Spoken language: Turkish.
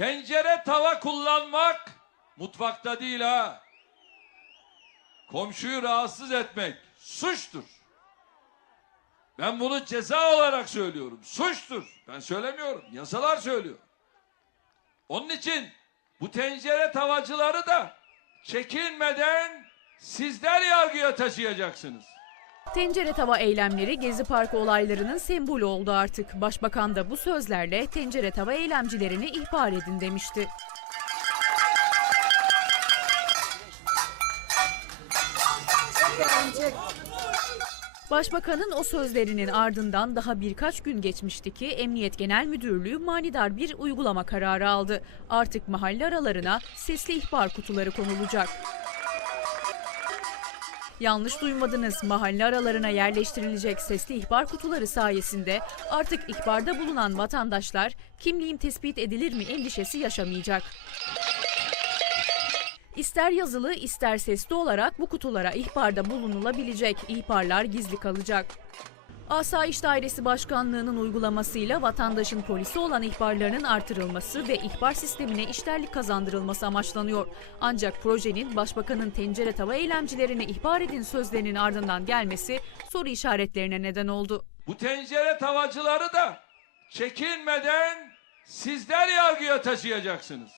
Tencere tava kullanmak mutfakta değil ha. Komşuyu rahatsız etmek suçtur. Ben bunu ceza olarak söylüyorum. Suçtur. Ben söylemiyorum. Yasalar söylüyor. Onun için bu tencere tavacıları da çekinmeden sizler yargıya taşıyacaksınız. Tencere tava eylemleri Gezi Parkı olaylarının sembolü oldu artık. Başbakan da bu sözlerle tencere tava eylemcilerini ihbar edin demişti. Başbakanın o sözlerinin ardından daha birkaç gün geçmişti ki Emniyet Genel Müdürlüğü manidar bir uygulama kararı aldı. Artık mahalle aralarına sesli ihbar kutuları konulacak. Yanlış duymadınız. Mahalle aralarına yerleştirilecek sesli ihbar kutuları sayesinde artık ihbarda bulunan vatandaşlar kimliğim tespit edilir mi endişesi yaşamayacak. İster yazılı ister sesli olarak bu kutulara ihbarda bulunulabilecek. İhbarlar gizli kalacak. Asayiş Dairesi Başkanlığı'nın uygulamasıyla vatandaşın polisi olan ihbarlarının artırılması ve ihbar sistemine işlerlik kazandırılması amaçlanıyor. Ancak projenin başbakanın tencere tava eylemcilerine ihbar edin sözlerinin ardından gelmesi soru işaretlerine neden oldu. Bu tencere tavacıları da çekinmeden sizler yargıya taşıyacaksınız.